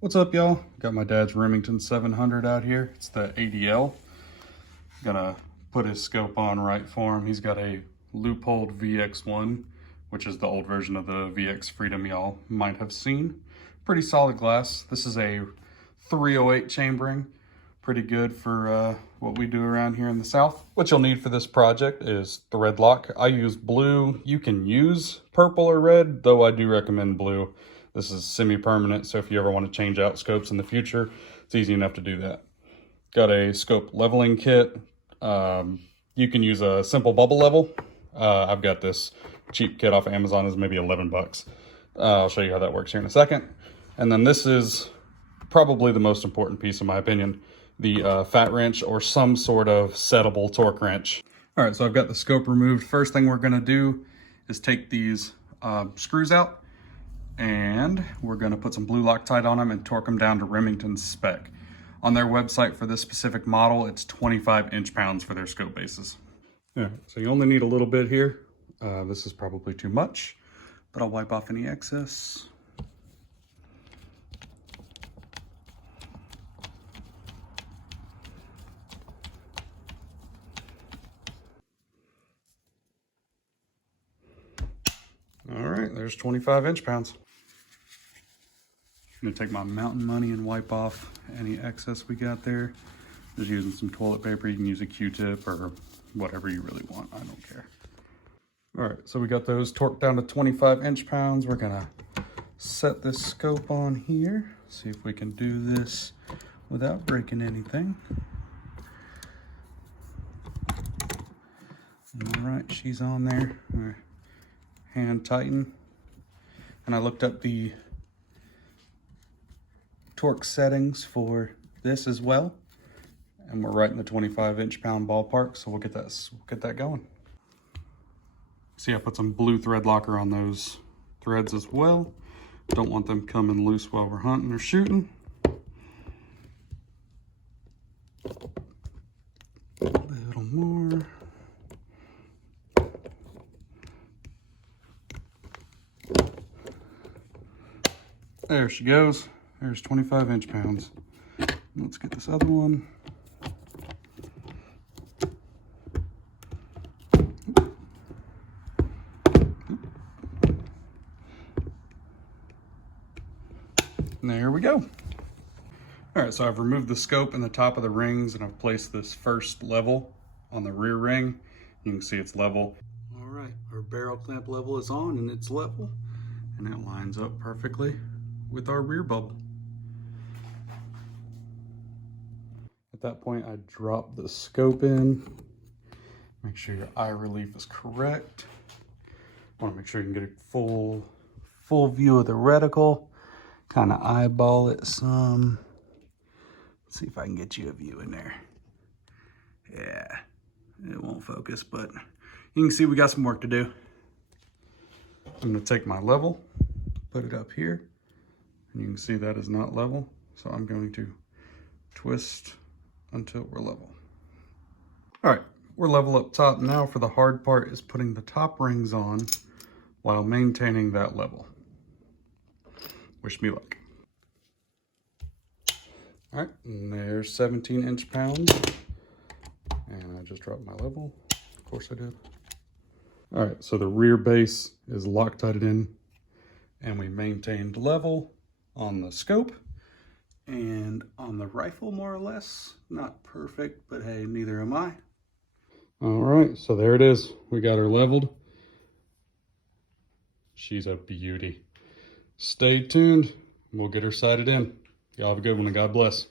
What's up, y'all? Got my dad's Remington 700 out here. It's the ADL. Gonna put his scope on right for him. He's got a loopholed VX1, which is the old version of the VX Freedom y'all might have seen. Pretty solid glass. This is a 308 chambering. Pretty good for what we do around here in the South. What you'll need for this project is thread lock. I use blue. You can use purple or red, though I do recommend blue. This is semi-permanent, so if you ever want to change out scopes in the future, it's easy enough to do that. Got a scope leveling kit. You can use a simple bubble level. I've got this cheap kit off of Amazon, is maybe 11 bucks. I'll show you how that works here in a second. And then this is probably the most important piece in my opinion, the fat wrench or some sort of settable torque wrench. All right, so I've got the scope removed. First thing we're gonna do is take these screws out, and we're gonna put some blue Loctite on them and torque them down to Remington's spec. On their website for this specific model, it's 25 inch-pounds for their scope bases. Yeah, so you only need a little bit here. This is probably too much, but I'll wipe off any excess. All right, there's 25 inch-pounds. I'm gonna take my mountain money and wipe off any excess we got there. Just using some toilet paper. You can use a Q-tip or whatever you really want. I don't care. All right, so we got those torqued down to 25 inch-pounds. We're gonna set this scope on here. See if we can do this without breaking anything. All right, she's on there. Hand tighten. And I looked up the torque settings for this as well, and we're right in the 25 inch-pound ballpark, so we'll get that going. See, I put some blue thread locker on those threads as well. Don't want them coming loose while we're hunting or shooting. A little more. There she goes. There's 25 inch-pounds. Let's get this other one. And there we go. All right, so I've removed the scope and the top of the rings, and I've placed this first level on the rear ring. You can see it's level. All right, our barrel clamp level is on and it's level, and it lines up perfectly with our rear bubble. At that point, I drop the scope in. Make sure your eye relief is correct. I want to make sure you can get a full view of the reticle. Kind of eyeball it some. Let's see if I can get you a view in there. Yeah, it won't focus, but you can see we got some work to do. I'm going to take my level, put it up here, and you can see that is not level. So I'm going to twist until we're level. All right, we're level up top. Now for the hard part is putting the top rings on while maintaining that level. Wish me luck. All right, and there's 17 inch-pounds. And I just dropped my level. Of course I did. All right, so the rear base is Loctited in, and we maintained level on the scope. And on the rifle, more or less. Not perfect, but hey, neither am I. All right, so there it is. We got her leveled. She's a beauty. Stay tuned. We'll get her sighted in. Y'all have a good one, and God bless.